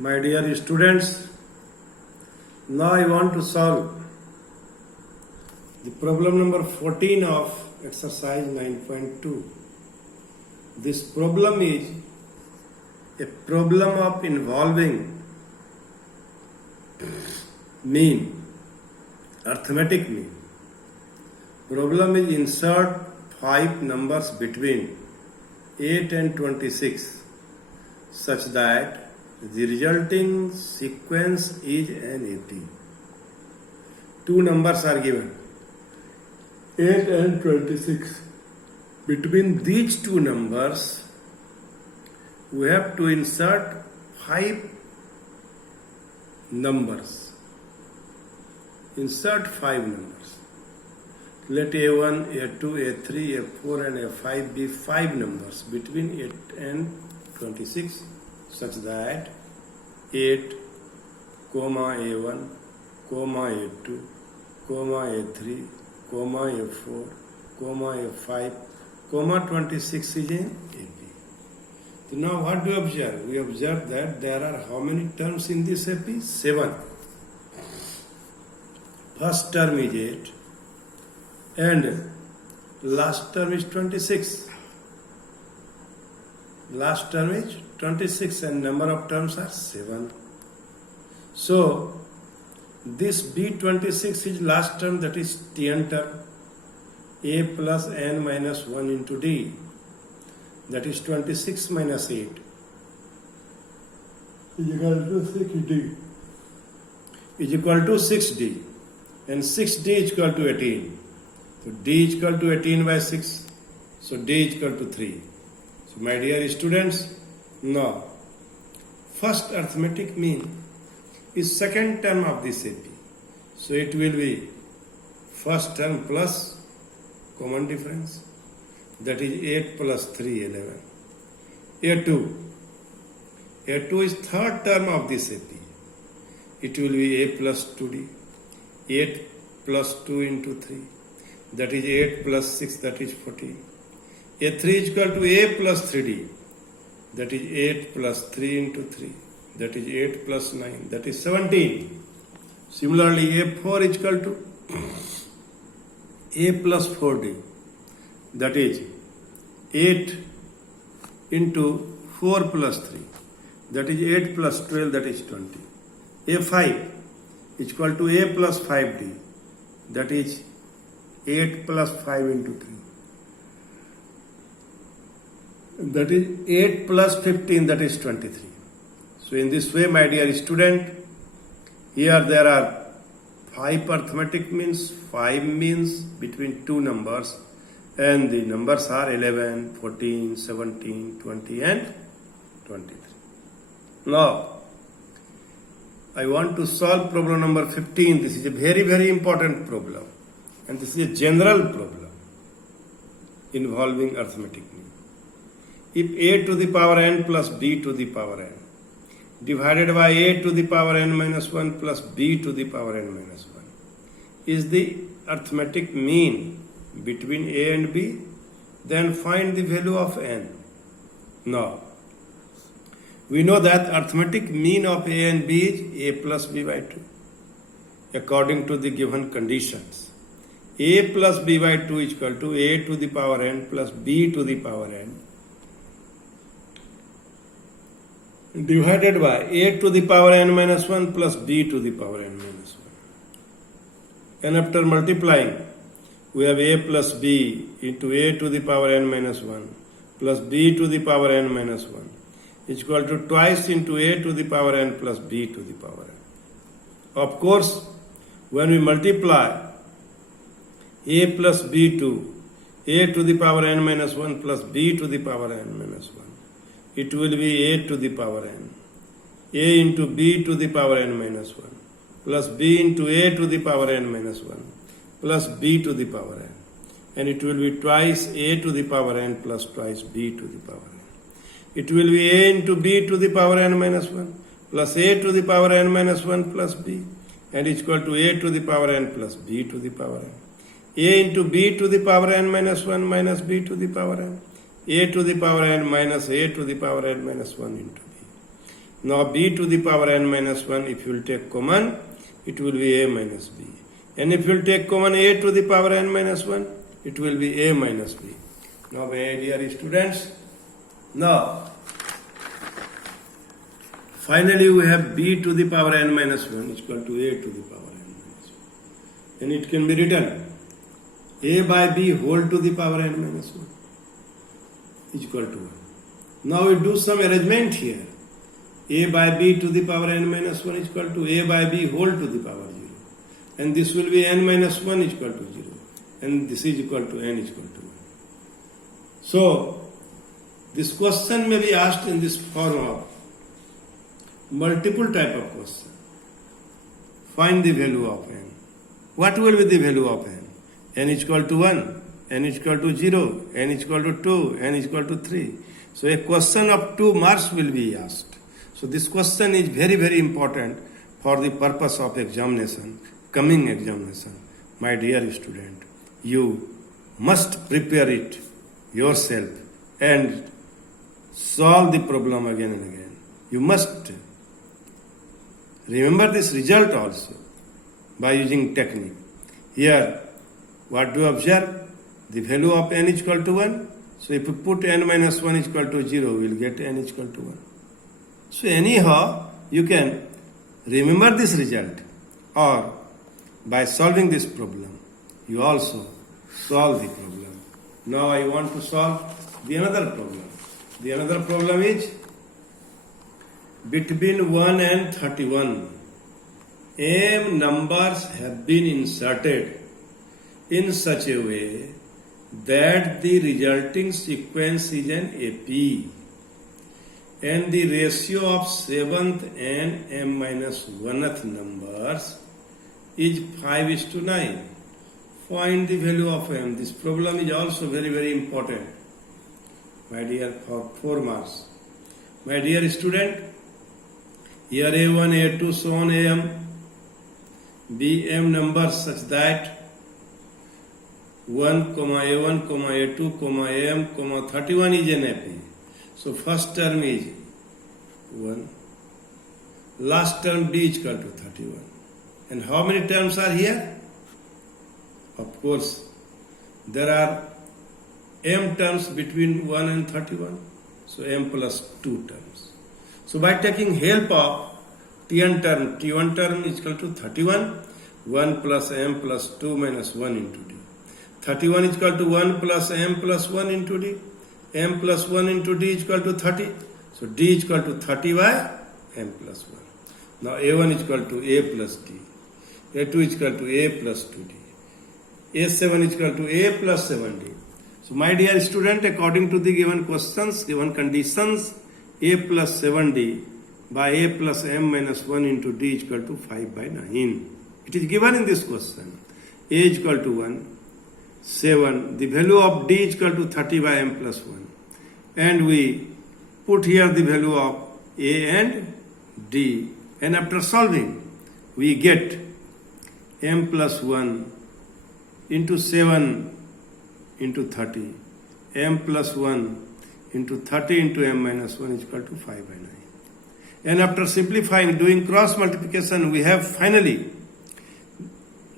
My dear students, now I want to solve the problem number 14 of exercise 9.2. This problem is a problem of involving mean, arithmetic mean. Problem is insert 5 numbers between 8 and 26 such that the resulting sequence is an 80. Two numbers are given, 8 and 26. Between these two numbers, we have to insert 5 numbers. Insert 5 numbers. Let A1, A2, A3, A4 and A5 be 5 numbers between 8 and 26 such that 8, A1, A2, A3, A4, A5, 26 is in AP. So now what do we observe? We observe that there are how many terms in this AP? 7. First term is 8 and last term is 26. Last term is 26 and number of terms are 7. So this B26 is last term, that is Tn term. A plus n minus 1 into D, that is 26 minus 8 is equal to 6D. Is equal to 6D, and 6D is equal to 18. So D is equal to 18 by 6. So D is equal to 3. So my dear students, now first arithmetic mean is second term of this AP. So it will be first term plus common difference, that is 8 plus 3, 11. A2 is third term of this AP. It will be A plus 2D, 8 plus 2 into 3, that is 8 plus 6, that is 14. A3 is equal to A plus 3D, that is 8 plus 3 into 3, that is 8 plus 9, that is 17. Similarly, A4 is equal to A plus 4D, that is 8 into 4 plus 3, that is 8 plus 12, that is 20. A5 is equal to A plus 5D, that is 8 plus 5 into 3. That is 8 plus 15, that is 23. So in this way, my dear student, here there are 5 arithmetic means, 5 means between two numbers, and the numbers are 11, 14, 17, 20 and 23. Now, I want to solve problem number 15. This is a very, very important problem, and this is a general problem involving arithmetic mean. If a to the power n plus b to the power n divided by a to the power n minus 1 plus b to the power n minus 1 is the arithmetic mean between a and b, then find the value of n. Now, we know that arithmetic mean of a and b is a plus b by 2 according to the given conditions. A plus b by 2 is equal to a to the power n plus b to the power n divided by a to the power n minus 1 plus b to the power n minus 1. And after multiplying, we have a plus b into a to the power n minus 1 plus b to the power n minus 1 is equal to twice into a to the power n plus b to the power n. Of course, when we multiply a plus b to a to the power n minus 1 plus b to the power n minus 1, it will be a to the power n, a into b to the power n minus 1, plus b into a to the power n minus 1, plus b to the power n. And it will be twice a to the power n plus twice b to the power n. It will be a into b to the power n minus 1, plus a to the power n minus 1 plus b, and is equal to a to the power n plus b to the power n. A into b to the power n minus 1 minus b to the power n. A to the power n minus a to the power n minus 1 into b. Now b to the power n minus 1, if you will take common, it will be a minus b. And if you will take common a to the power n minus 1, it will be a minus b. Now, my dear students, now finally we have b to the power n minus 1 is equal to a to the power n minus 1. And it can be written a by b whole to the power n minus 1 is equal to 1. Now we do some arrangement here. A by b to the power n minus 1 is equal to a by b whole to the power 0. And this will be n minus 1 is equal to 0. And this is equal to n is equal to 1. So, this question may be asked in this form of multiple type of question. Find the value of n. What will be the value of n? N is equal to 1, n is equal to 0, n is equal to 2, n is equal to 3. So, a question of 2 marks will be asked. So, this question is very, very important for the purpose of examination, coming examination. My dear student, you must prepare it yourself and solve the problem again and again. You must remember this result also by using technique. Here, what do you observe? The value of n is equal to 1. So if you put n minus 1 is equal to 0, we will get n is equal to 1. So anyhow, you can remember this result, or by solving this problem, you also solve the problem. Now I want to solve the another problem. The another problem is between 1 and 31. M numbers have been inserted in such a way that the resulting sequence is an AP, and the ratio of 7th and m minus 1th numbers is 5:9. Find the value of m. This problem is also very, very important, my dear, for 4 marks. My dear student, here A1, A2, so on am, Bm numbers such that 1, A1, A2, Am, 31 is an AP. So first term is 1. Last term B is equal to 31. And how many terms are here? Of course, there are m terms between 1 and 31. So m plus 2 terms. So by taking help of T1 term is equal to 31. 1 plus m plus 2 minus 1 into d. 31 is equal to 1 plus m plus 1 into d. M plus 1 into d is equal to 30. So d is equal to 30 by m plus 1. Now A1 is equal to a plus d. A2 is equal to a plus 2d. A7 is equal to a plus 7d. So my dear student, according to the given questions, given conditions, a plus 7d by a plus m minus 1 into d is equal to 5 by 9. It is given in this question. A is equal to 1. 7, the value of d is equal to 30 by m plus 1. And we put here the value of a and d. And after solving, we get m plus 1 into 7 into 30. M plus 1 into 30 into m minus 1 is equal to 5 by 9. And after simplifying, doing cross multiplication, we have finally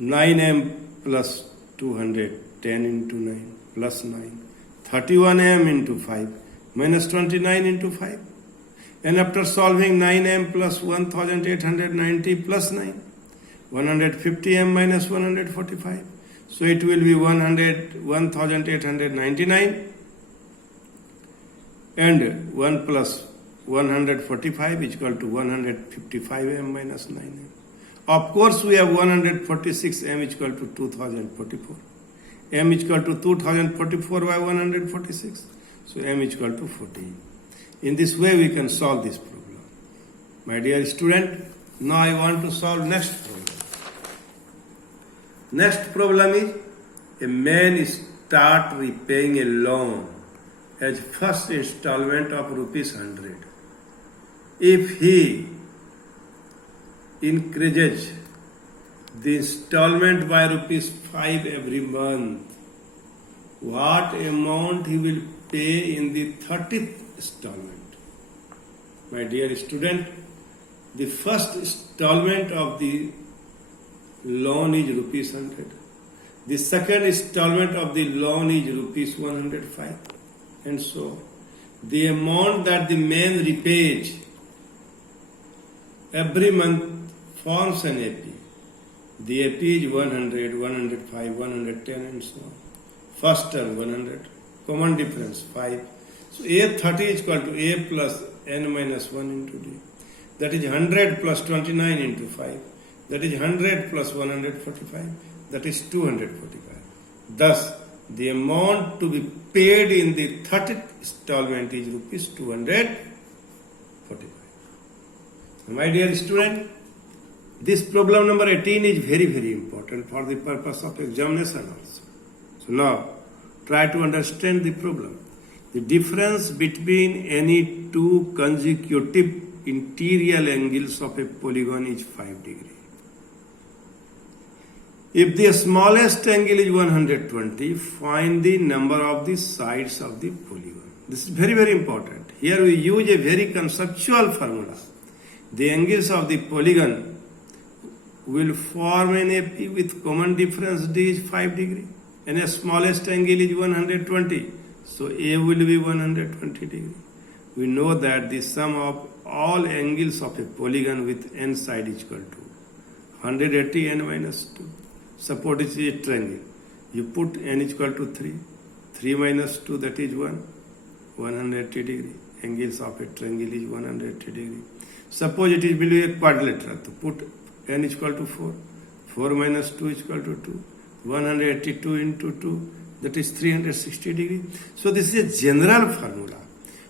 9m plus 210 into 9 plus 9. 31m into 5 minus 29 into 5. And after solving 9m plus 1890 plus 9. 150m minus 145. So it will be 1899. And 1 plus 145 is equal to 155m minus 9m. Of course, we have 146m is equal to 2044. M is equal to 2044 by 146. So m is equal to 14. In this way, we can solve this problem. My dear student, now I want to solve next problem. Next problem is a man start repaying a loan as first installment of rupees 100. If he increases the installment by rupees 5 every month, what amount he will pay in the 30th installment? My dear student, the first installment of the loan is rupees 100. The second installment of the loan is rupees 105. And so, the amount that the man repays every month forms an AP. The AP is 100, 105, 110 and so on. First term 100. Common difference 5. So A30 is equal to A plus n minus 1 into D. That is 100 plus 29 into 5. That is 100 plus 145. That is 245. Thus, the amount to be paid in the 30th installment is rupees 245. My dear student, this problem number 18 is very, very important for the purpose of examination also. So now, try to understand the problem. The difference between any two consecutive interior angles of a polygon is 5 degrees. If the smallest angle is 120, find the number of the sides of the polygon. This is very, very important. Here we use a very conceptual formula. The angles of the polygon will form an AP with common difference D is 5 degrees. And the smallest angle is 120. So A will be 120 degrees. We know that the sum of all angles of a polygon with n side is equal to 180 n minus 2. Suppose it is a triangle. You put n is equal to 3. 3 minus 2, that is 1. 180 degree. Angles of a triangle is 180 degree. Suppose it is below a quadrilateral. So put n is equal to 4. 4 minus 2 is equal to 2. 182 into 2, that is 360 degree. So this is a general formula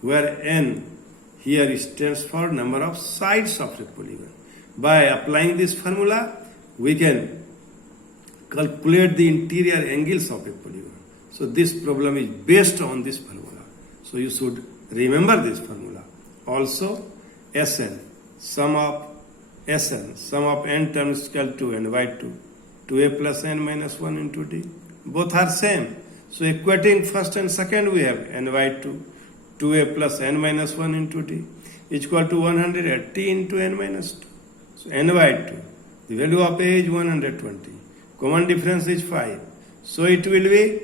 where n here stands for number of sides of a polygon. By applying this formula, we can calculate the interior angles of a polygon. So this problem is based on this formula. So you should remember this formula. Also, Sn, sum of n terms equal to n by 2. 2a plus n minus 1 into d. Both are same. So equating first and second, we have n by 2. 2a plus n minus 1 into d is equal to 180 into n minus 2. So n by 2. The value of a is 120. Common difference is 5. So it will be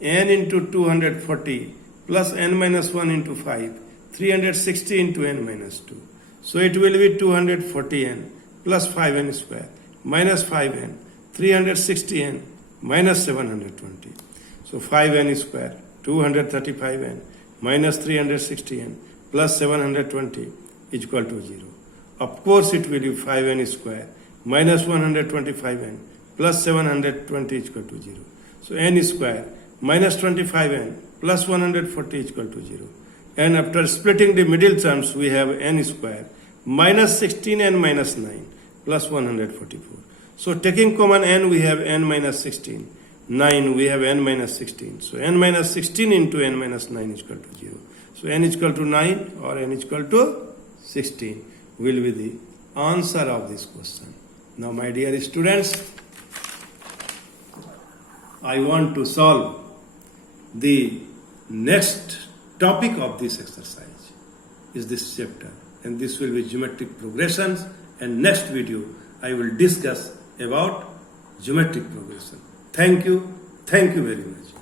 n into 240 plus n minus 1 into 5. 360 into n minus 2. So it will be 240n plus 5n square minus 5n. 360n minus 720. So 5n square, 235n minus 360n plus 720 is equal to 0. Of course, it will be 5n square minus 125n plus 720 is equal to 0. So n square minus 25n plus 140 is equal to 0. And after splitting the middle terms, we have n square minus 16n minus 9 plus 144. So taking common n, we have n minus 16. 9, we have n minus 16. So n minus 16 into n minus 9 is equal to 0. So n is equal to 9 or n is equal to 16 will be the answer of this question. Now, my dear students, I want to solve the next topic of this exercise is this chapter, and this will be geometric progressions, and next video I will discuss about geometric progression. Thank you very much.